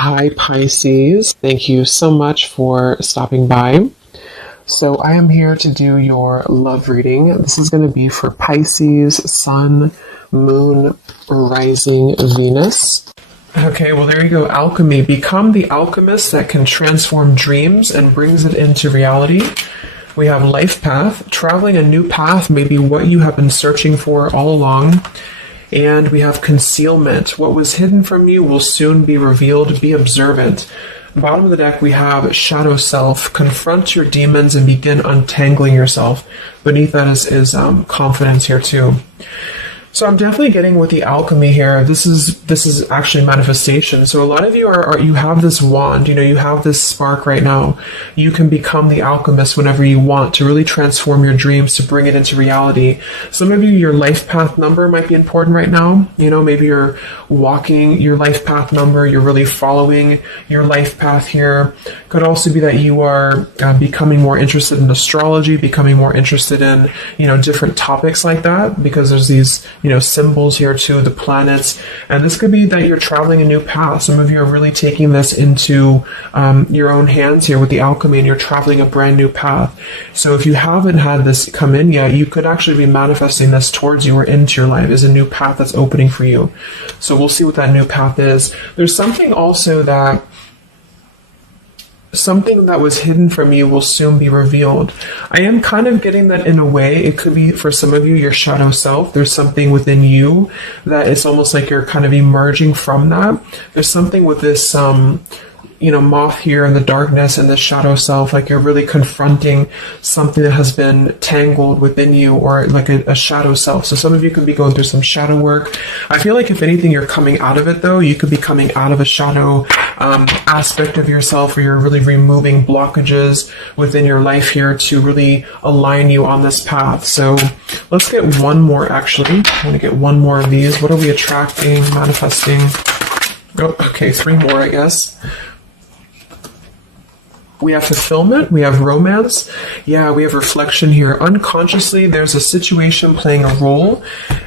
Hi, Pisces. Thank you so much for stopping by. So, I am here to do your love reading. This is going to be for Pisces, Sun, Moon, Rising, Venus. Okay, well, there you go. Alchemy. Become the alchemist that can transform dreams and brings it into reality. We have life path. Traveling a new path may be what you have been searching for all along. And we have concealment. What was hidden from you will soon be revealed. Be observant. Bottom of the deck, we have shadow self. Confront your demons and begin untangling yourself. Beneath that is confidence here too. So I'm definitely getting with the alchemy here. This is actually manifestation. So a lot of you you have this wand, you have this spark right now. You can become the alchemist whenever you want to really transform your dreams, to bring it into reality. Some of you, your life path number might be important right now. Maybe you're walking your life path number. You're really following your life path here. Could also be that you are becoming more interested in astrology, becoming more interested in, different topics like that, because there's these, symbols here too, the planets. And this could be that you're traveling a new path. Some of you are really taking this into your own hands here with the alchemy, and you're traveling a brand new path. So if you haven't had this come in yet, you could actually be manifesting this towards you or into your life as a new path that's opening for you. So we'll see what that new path is. There's something also that something that was hidden from you will soon be revealed. I am kind of getting that in a way. It could be for some of you, your shadow self. There's something within you that it's almost like you're kind of emerging from that. There's something with this moth here in the darkness and the shadow self, like you're really confronting something that has been tangled within you, or like a shadow self. So some of you could be going through some shadow work. I feel like if anything, you're coming out of it though. You could be coming out of a shadow aspect of yourself, where you're really removing blockages within your life here to really align you on this path. So let's get one more actually. I want to get one more of these. What are we attracting, manifesting? Oh, okay, 3 more, I guess. We have fulfillment, we have romance, we have reflection here. Unconsciously, there's a situation playing a role,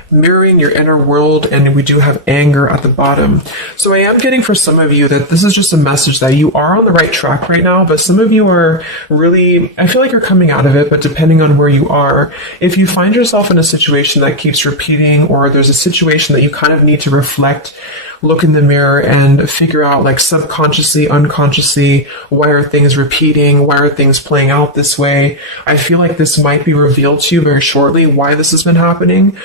mirroring your inner world, and we do have anger at the bottom. So I am getting for some of you that this is just a message that you are on the right track right now, but some of you are really, I feel like you're coming out of it, but depending on where you are, if you find yourself in a situation that keeps repeating, or there's a situation that you kind of need to reflect, look in the mirror and figure out, like, subconsciously, unconsciously, why are things repeating? Why are things playing out this way? I feel like this might be revealed to you very shortly why this has been happening,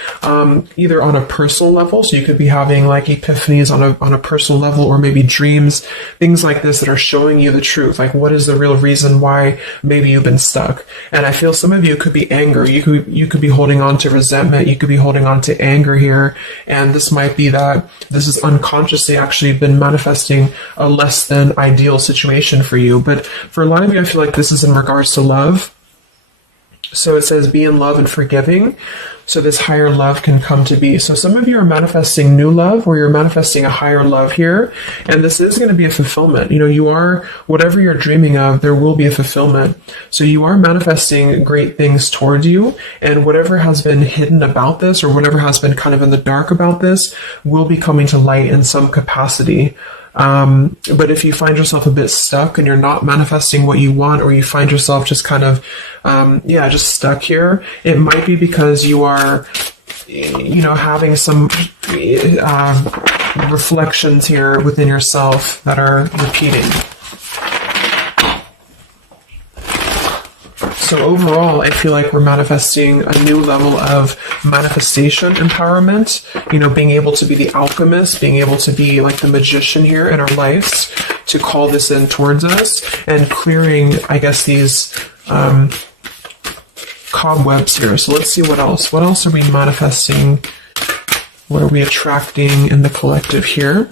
either on a personal level. So you could be having like epiphanies on a personal level, or maybe dreams, things like this that are showing you the truth. Like, what is the real reason why maybe you've been stuck? And I feel some of you could be anger. You could be holding on to resentment. You could be holding on to anger here. And this might be that this is unconsciously actually been manifesting a less than ideal situation for you. But for a lot of you, I feel like this is in regards to love. So it says be in love and forgiving, so this higher love can come to be. So some of you are manifesting new love, or you're manifesting a higher love here, and this is going to be a fulfillment. You are, whatever you're dreaming of, there will be a fulfillment. So you are manifesting great things towards you, and whatever has been hidden about this, or whatever has been kind of in the dark about this, will be coming to light in some capacity. But if you find yourself a bit stuck and you're not manifesting what you want, or you find yourself just kind of, just stuck here, it might be because you are, having some reflections here within yourself that are repeating. So overall, I feel like we're manifesting a new level of manifestation empowerment, being able to be the alchemist, being able to be like the magician here in our lives, to call this in towards us, and clearing, I guess, these cobwebs here. So let's see what else. What else are we manifesting? What are we attracting in the collective here?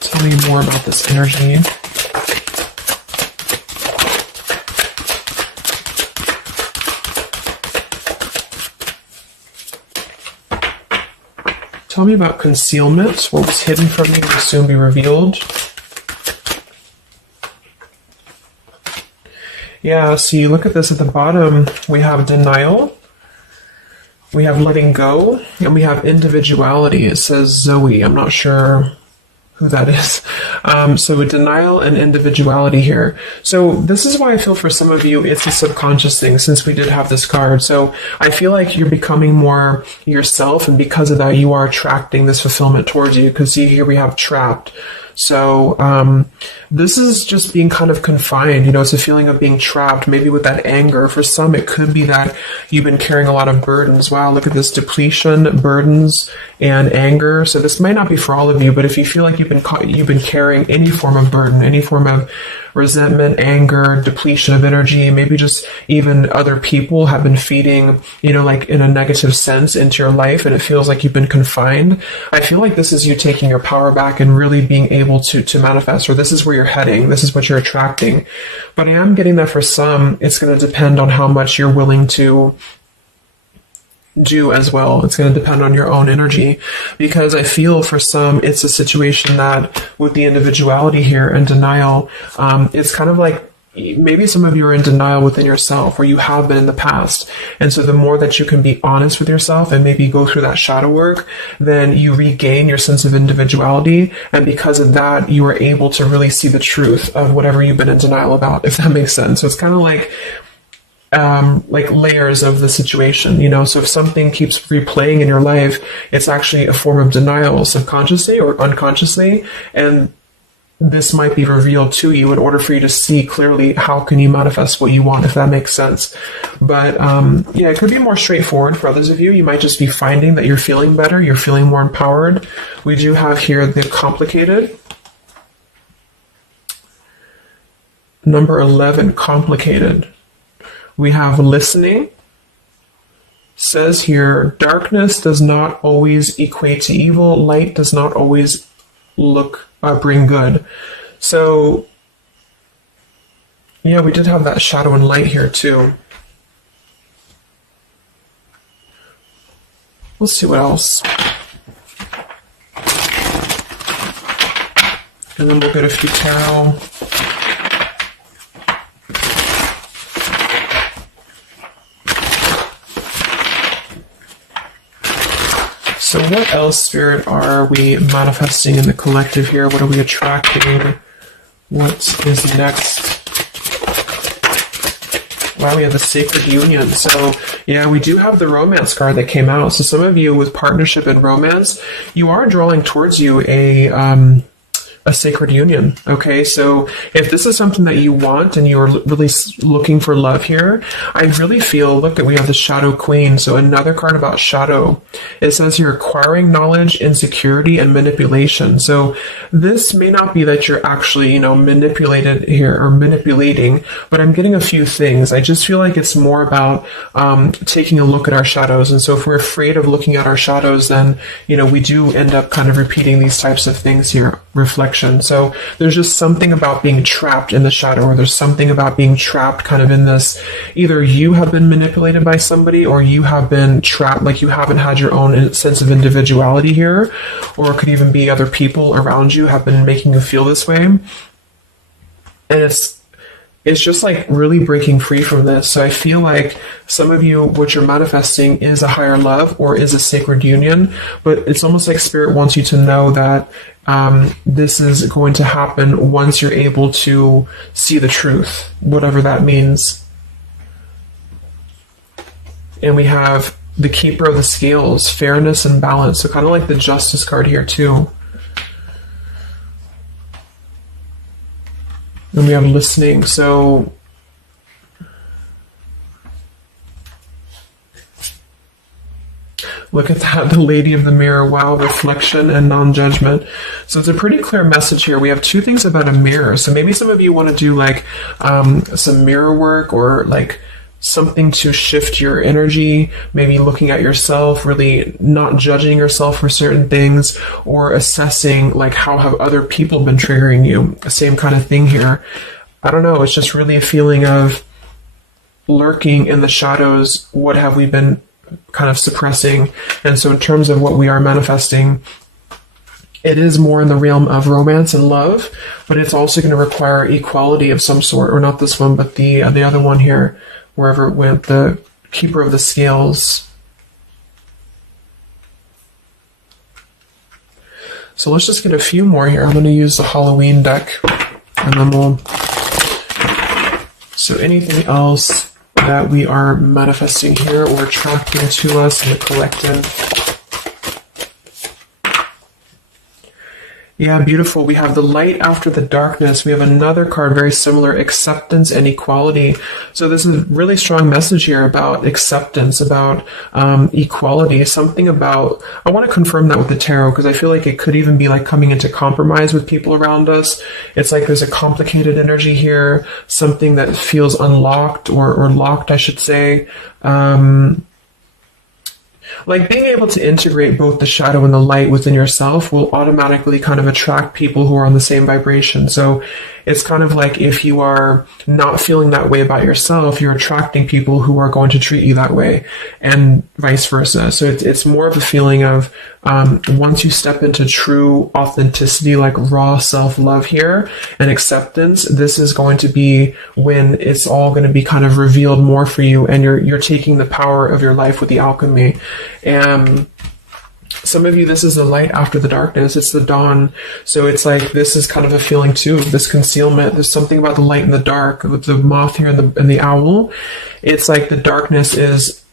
Tell me more about this energy. Tell me about concealment. What was hidden from you will soon be revealed. Yeah, so you look at this at the bottom, we have denial. We have letting go, and we have individuality. It says Zoe. I'm not sure who that is. So denial and individuality here. So this is why I feel for some of you, it's a subconscious thing, since we did have this card. So I feel like you're becoming more yourself, and because of that, you are attracting this fulfillment towards you, because see, here we have trapped. So this is just being kind of confined, you know, it's a feeling of being trapped, maybe with that anger. For some, it could be that you've been carrying a lot of burdens. Wow, look at this: depletion, burdens, and anger. So this might not be for all of you, but if you feel like you've been carrying any form of burden, any form of resentment, anger, depletion of energy, maybe just even other people have been feeding, you know, like in a negative sense into your life, and it feels like you've been confined. I feel like this is you taking your power back and really being able to manifest, or this is where you're heading, this is what you're attracting. But I am getting that for some, it's going to depend on how much you're willing to do as well. It's going to depend on your own energy, because I feel for some it's a situation that with the individuality here and denial, it's kind of like maybe some of you are in denial within yourself, or you have been in the past. And so the more that you can be honest with yourself and maybe go through that shadow work, then you regain your sense of individuality. And because of that, you are able to really see the truth of whatever you've been in denial about, if that makes sense. So it's kind of like layers of the situation, you know. So if something keeps replaying in your life, it's actually a form of denial, subconsciously or unconsciously, and this might be revealed to you in order for you to see clearly how can you manifest what you want, if that makes sense. But yeah, it could be more straightforward for others of you. You might just be finding that you're feeling better, you're feeling more empowered. We do have here the complicated. Number 11, complicated. We have listening. Says here, darkness does not always equate to evil. Light does not always bring good. So, yeah, we did have that shadow and light here too. Let's see what else. And then we'll get a few tarot. So what else, Spirit, are we manifesting in the collective here? What are we attracting? What is next? Wow, we have the Sacred Union. So, yeah, we do have the Romance card that came out. So some of you with partnership and romance, you are drawing towards you a sacred union. Okay, so if this is something that you want and you're really looking for love here, I really feel, look, that we have the Shadow Queen. So another card about shadow. It says here, acquiring knowledge, insecurity, and manipulation. So this may not be that you're actually, you know, manipulated here or manipulating, but I'm getting a few things. I just feel like it's more about taking a look at our shadows. And so if we're afraid of looking at our shadows, then, you know, we do end up kind of repeating these types of things here. Reflection. So there's just something about being trapped in the shadow, or there's something about being trapped kind of in this, either you have been manipulated by somebody, or you have been trapped, like you haven't had your own sense of individuality here, or it could even be other people around you have been making you feel this way. And it's just like really breaking free from this. So I feel like some of you, what you're manifesting is a higher love or is a sacred union, but it's almost like Spirit wants you to know that this is going to happen once you're able to see the truth, whatever that means. And we have the Keeper of the Scales, fairness and balance. So kind of like the Justice card here too. And we have listening. So look at that, the Lady of the Mirror. Wow, reflection and non-judgment. So it's a pretty clear message here. We have two things about a mirror. So maybe some of you want to do like some mirror work, or like something to shift your energy, maybe looking at yourself, really not judging yourself for certain things, or assessing like how have other people been triggering you. Same kind of thing here. I don't know, it's just really a feeling of lurking in the shadows. What have we been kind of suppressing? And so in terms of what we are manifesting, it is more in the realm of romance and love, but it's also going to require equality of some sort, or not this one, but the other one here, wherever it went, the Keeper of the Scales. So let's just get a few more here. I'm going to use the Halloween deck, and then we'll... So anything else that we are manifesting here or attracting to us in the collective? Yeah, beautiful. We have the light after the darkness. We have another card very similar, acceptance and equality. So this is a really strong message here about acceptance, about equality, something about, I want to confirm that with the tarot because I feel like it could even be like coming into compromise with people around us. It's like there's a complicated energy here, something that feels unlocked or locked, I should say. Like being able to integrate both the shadow and the light within yourself will automatically kind of attract people who are on the same vibration. So it's kind of like if you are not feeling that way about yourself, you're attracting people who are going to treat you that way and vice versa. So it's more of a feeling of once you step into true authenticity, like raw self-love here and acceptance, this is going to be when it's all going to be kind of revealed more for you and you're taking the power of your life with the alchemy. And some of you, this is the light after the darkness. It's the dawn. So it's like, this is kind of a feeling too, this concealment. There's something about the light and the dark with the moth here and the owl. It's like the darkness is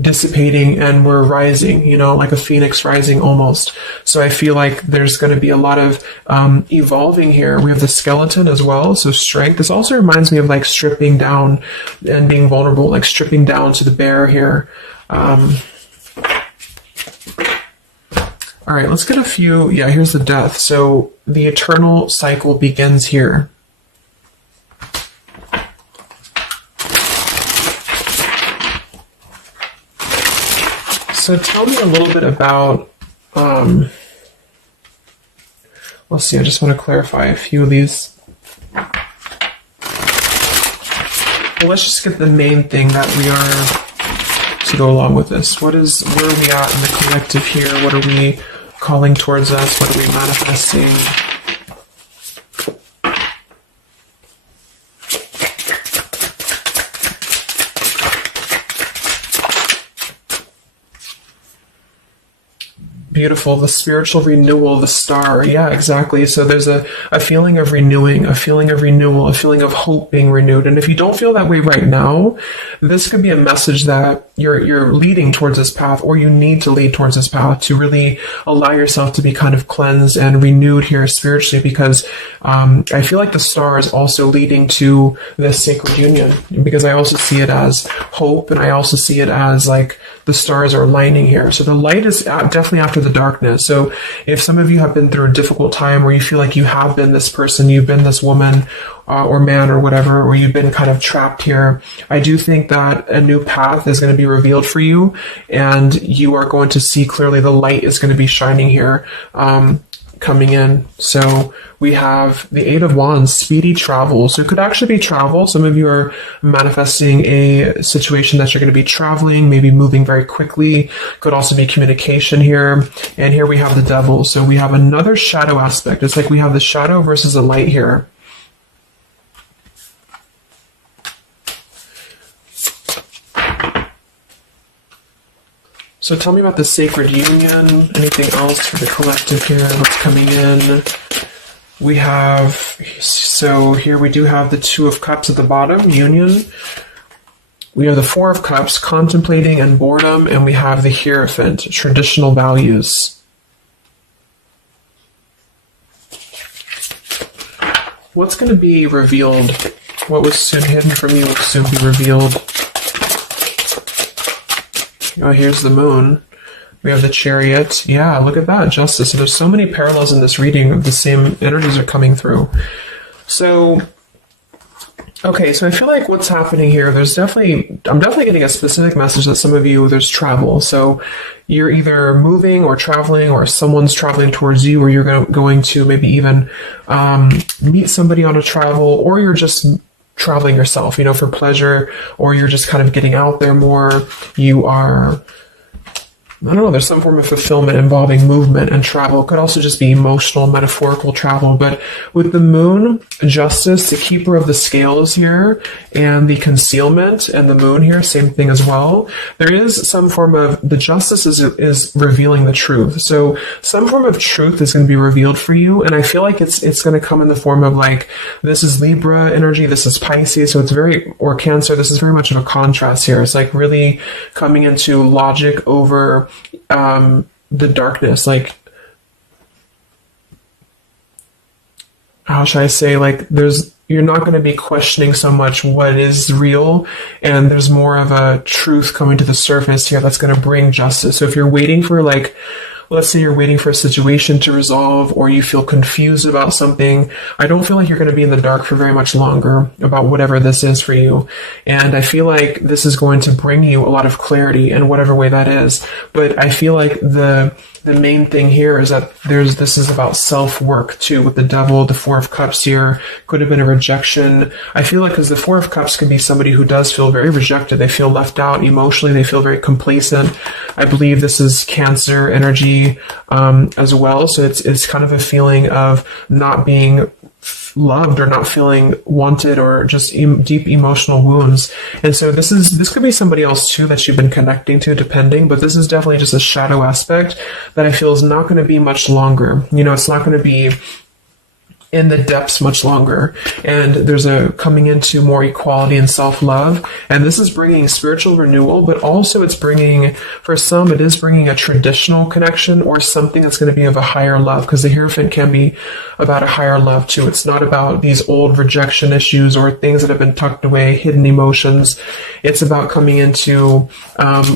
dissipating and we're rising, you know, like a phoenix rising almost. So I feel like there's going to be a lot of evolving here. We have the skeleton as well. So strength. This also reminds me of like stripping down and being vulnerable, like stripping down to the bare here. All right, let's get a few. Yeah, here's the death. So the eternal cycle begins here. So tell me a little bit about, let's see, I just want to clarify a few of these. Well, let's just get the main thing that we are to go along with this. Where are we at in the collective here? What are we calling towards us? What are we manifesting? Beautiful. The spiritual renewal, the star. Yeah, exactly. So there's a feeling of renewing, a feeling of renewal, a feeling of hope being renewed. And if you don't feel that way right now, this could be a message that you're leading towards this path, or you need to lead towards this path to really allow yourself to be kind of cleansed and renewed here spiritually, because I feel like the star is also leading to this sacred union, because I also see it as hope, and I also see it as like the stars are aligning here. So the light is definitely after the darkness. So if some of you have been through a difficult time where you feel like you have been this person, you've been this woman or man or whatever, or you've been kind of trapped here, I do think that a new path is going to be revealed for you, and you are going to see clearly the light is going to be shining here, coming in. So we have the Eight of Wands, speedy travel. So it could actually be travel. Some of you are manifesting a situation that you're going to be traveling, maybe moving very quickly. Could also be communication here. And here we have the Devil. So we have another shadow aspect. It's like we have the shadow versus the light here. So tell me about the sacred union. Anything else for the collective here? What's coming in? We have, so here we do have the Two of Cups at the bottom, union. We have the Four of Cups, contemplating and boredom, and we have the Hierophant, traditional values. What's going to be revealed? What was soon hidden from you will soon be revealed. Oh, here's the Moon. We have the Chariot. Yeah, look at that, Justice. So there's so many parallels in this reading of the same energies are coming through. So, okay, so I feel like what's happening here, I'm definitely getting a specific message that some of you, there's travel. So you're either moving or traveling, or someone's traveling towards you, or you're going to maybe even meet somebody on a travel, or you're just traveling yourself, for pleasure, or you're just kind of getting out there more. You are I don't know, there's some form of fulfillment involving movement and travel. It could also just be emotional, metaphorical travel. But with the moon, justice, the keeper of the scales here, and the concealment, and the moon here, same thing as well. There is some form of, the justice is revealing the truth. So some form of truth is going to be revealed for you. And I feel like it's going to come in the form of like, this is Libra energy, this is Pisces. So it's very, or Cancer, this is very much of a contrast here. It's like really coming into logic over the darkness. Like, how should I say, like you're not going to be questioning so much what is real, and there's more of a truth coming to the surface here that's going to bring justice. So if you're waiting for, like, let's say you're waiting for a situation to resolve, or you feel confused about something, I don't feel like you're going to be in the dark for very much longer about whatever this is for you. And I feel like this is going to bring you a lot of clarity in whatever way that is. But I feel like the main thing here is that this is about self-work too, with the Devil, the Four of Cups here. Could have been a rejection. I feel like, because the Four of Cups can be somebody who does feel very rejected. They feel left out emotionally. They feel very complacent. I believe this is Cancer energy as well. So it's kind of a feeling of not being loved, or not feeling wanted, or just deep emotional wounds. And so this could be somebody else too that you've been connecting to, depending, but this is definitely just a shadow aspect that I feel is not going to be much longer. You know, it's not going to be in the depths much longer. And there's a coming into more equality and self-love. And this is bringing spiritual renewal, but also it's bringing, for some, it is bringing a traditional connection, or something that's going to be of a higher love, because the Hierophant can be about a higher love too. It's not about these old rejection issues or things that have been tucked away, hidden emotions. It's about coming into,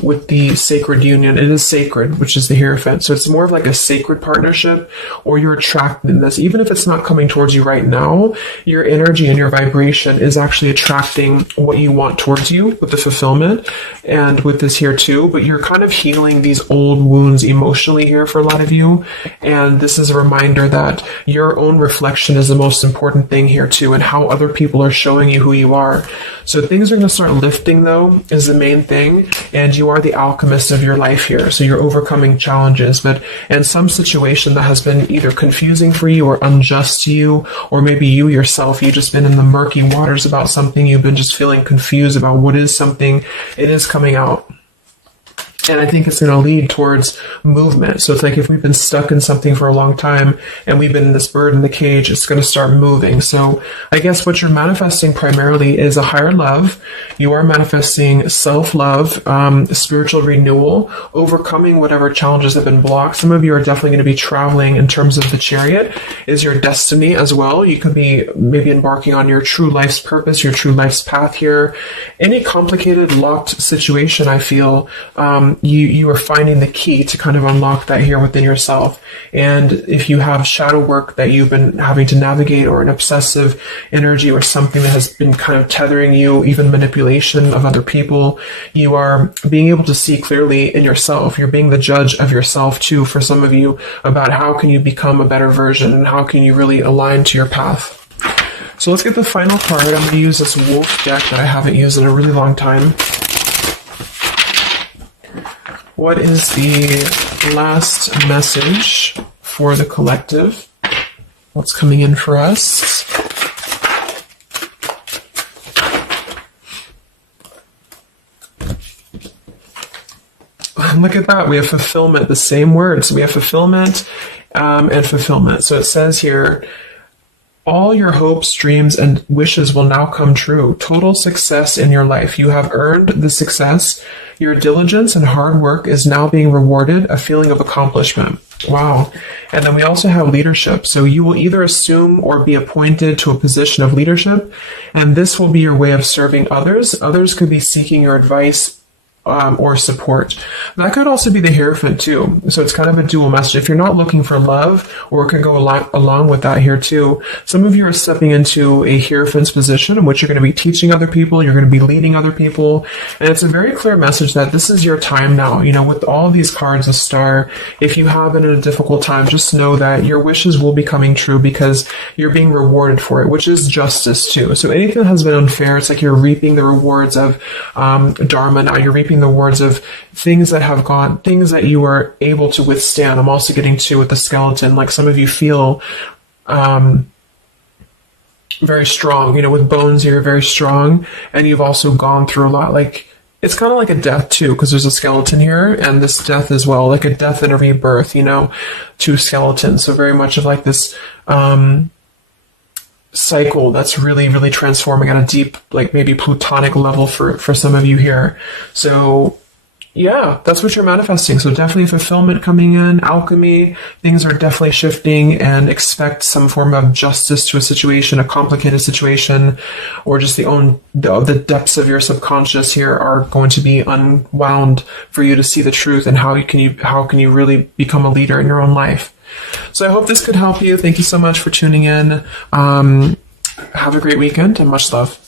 with the sacred union. It is sacred, which is the Hierophant. So it's more of like a sacred partnership, or you're attracting this, even if it's not coming towards you right now, your energy and your vibration is actually attracting what you want towards you with the fulfillment, and with this here too. But you're kind of healing these old wounds emotionally here for a lot of you. And this is a reminder that your own reflection is the most important thing here too, and how other people are showing you who you are. So things are going to start lifting, though, is the main thing. And you are the alchemist of your life here. So you're overcoming challenges, but in some situation that has been either confusing for you or unjust to you, or maybe you yourself, you've just been in the murky waters about something, you've been just feeling confused about what is something, it is coming out. And I think it's going to lead towards movement. So it's like if we've been stuck in something for a long time and we've been in this bird in the cage, it's going to start moving. So I guess what you're manifesting primarily is a higher love. You are manifesting self-love, spiritual renewal, overcoming whatever challenges have been blocked. Some of you are definitely going to be traveling in terms of the Chariot is your destiny as well. You could be maybe embarking on your true life's purpose, your true life's path here. Any complicated, locked situation, I feel, you are finding the key to kind of unlock that here within yourself. And if you have shadow work that you've been having to navigate, or an obsessive energy, or something that has been kind of tethering you, even manipulation of other people, you are being able to see clearly in yourself. You're being the judge of yourself too, for some of you, about how can you become a better version, and how can you really align to your path. So let's get the final card. I'm going to use this wolf deck that I haven't used in a really long time. What is the last message for the collective? What's coming in for us? Look at that. We have fulfillment, the same words. We have fulfillment and fulfillment. So it says here, all your hopes, dreams, and wishes will now come true. Total success in your life. You have earned the success. Your diligence and hard work is now being rewarded, a feeling of accomplishment. Wow. And then we also have leadership. So you will either assume or be appointed to a position of leadership, and this will be your way of serving others. Others could be seeking your advice or support. That could also be the Hierophant too. So it's kind of a dual message. If you're not looking for love, or it could go along with that here too. Some of you are stepping into a Hierophant's position in which you're going to be teaching other people, you're going to be leading other people. And it's a very clear message that this is your time now. You know, with all these cards, a star, if you have been in a difficult time, just know that your wishes will be coming true, because you're being rewarded for it, which is justice too. So anything that has been unfair, it's like you're reaping the rewards of Dharma now. You're reaping reaping the rewards of things that you were able to withstand. I'm also getting to with the skeleton, like some of you feel very strong, with bones, you're very strong, and you've also gone through a lot. Like, it's kind of like a death too, because there's a skeleton here, and this death as well, like a death and a rebirth, to skeletons. So very much of like this cycle that's really, really transforming at a deep, like maybe plutonic level for some of you here. So yeah, that's what you're manifesting. So definitely fulfillment coming in, alchemy, things are definitely shifting, and expect some form of justice to a situation, a complicated situation, or just the depths of your subconscious here are going to be unwound for you to see the truth, and how can you really become a leader in your own life. So I hope this could help you. Thank you so much for tuning in. Have a great weekend and much love.